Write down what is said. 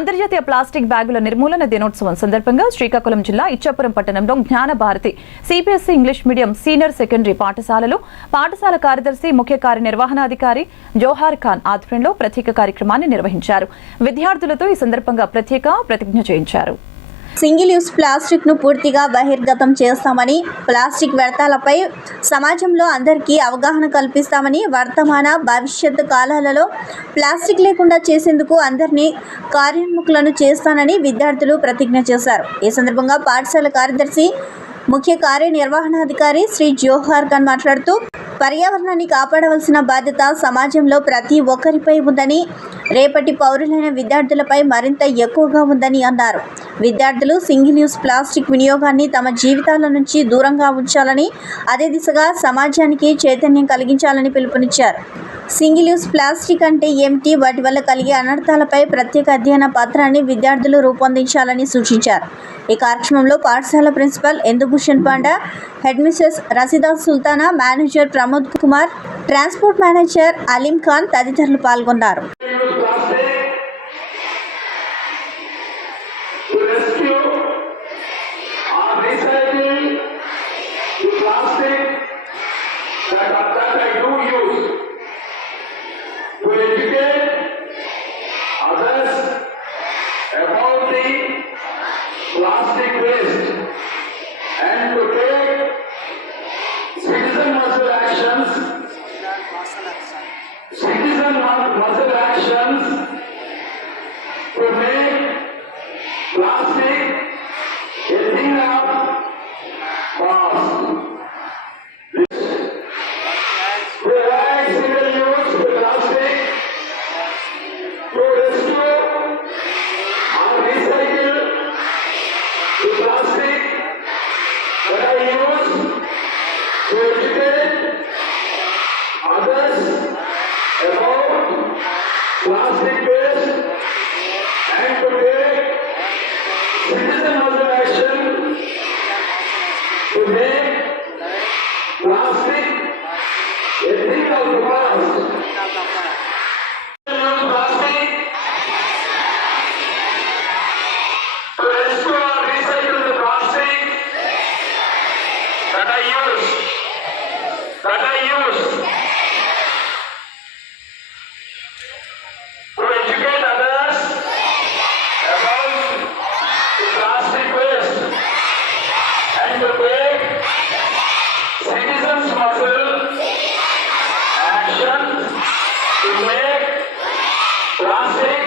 అంతర్జాతీయ ప్లాస్టిక్ బ్యాగుల నిర్మూలన దినోత్సవం సందర్భంగా శ్రీకాకుళం జిల్లా ఇచ్చాపురం పట్టణంలో Gnanabharathi CBSE English medium senior secondary పాఠశాలలో పాఠశాల కార్యదర్శి ముఖ్య కార్యనిర్వహణాధికారి జోహార్ ఖాన్ ఆధ్వర్యంలో ప్రత్యేక కార్యక్రమాన్ని నిర్వహించారు. విద్యార్థులతో ఈ సందర్భంగా ప్రతిజ్ఞ చేయించారు. సింగిల్ యూస్ ప్లాస్టిక్ ను పూర్తిగా బహిర్గతం చేస్తామని, ప్లాస్టిక్ వ్యర్థాలపై సమాజంలో అందరికీ అవగాహన కల్పిస్తామని, వర్తమాన భవిష్యత్తు కాలాలలో ప్లాస్టిక్ లేకుండా చేసేందుకు అందరినీ కార్యోన్ముఖులను చేస్తానని విద్యార్థులు ప్రతిజ్ఞ చేశారు. ఈ సందర్భంగా పాఠశాల కార్యదర్శి ముఖ్య కార్యనిర్వహణాధికారి శ్రీ జోహార్ ఖాన్ మాట్లాడుతూ, పర్యావరణాన్ని కాపాడవలసిన బాధ్యత సమాజంలో ప్రతి ఒక్కరిపై ఉందని, రేపటి పౌరులైన విద్యార్థులపై మరింత ఎక్కువగా ఉందని అన్నారు. విద్యార్థులు సింగిల్ యూస్ ప్లాస్టిక్ వినియోగాన్ని తమ జీవితాల నుంచి దూరంగా ఉంచాలని, అదే దిశగా సమాజానికి చైతన్యం కలిగించాలని పిలుపునిచ్చారు. సింగిల్ యూస్ ప్లాస్టిక్ అంటే ఏమిటి, వాటి వల్ల కలిగే అనర్థాలపై ప్రత్యేక అధ్యయన పత్రాన్ని విద్యార్థులు రూపొందించాలని సూచించారు. ఈ కార్యక్రమంలో పాఠశాల principal Indubhushan Panda, head Mrs Rashida Sultana, manager Pramod Kumar, transport manager Alim Khan తదితరులు పాల్గొన్నారు. Plastic waste and to take citizen muscle actions to make plastic a thing of past. To avoid single use plastic, to rescue or recycle the plastic that are used to educate others about plastic waste and to take citizen action to make plastic a thing of the past. That I use to educate others about the plastic waste and to take citizens' muscle action to make plastic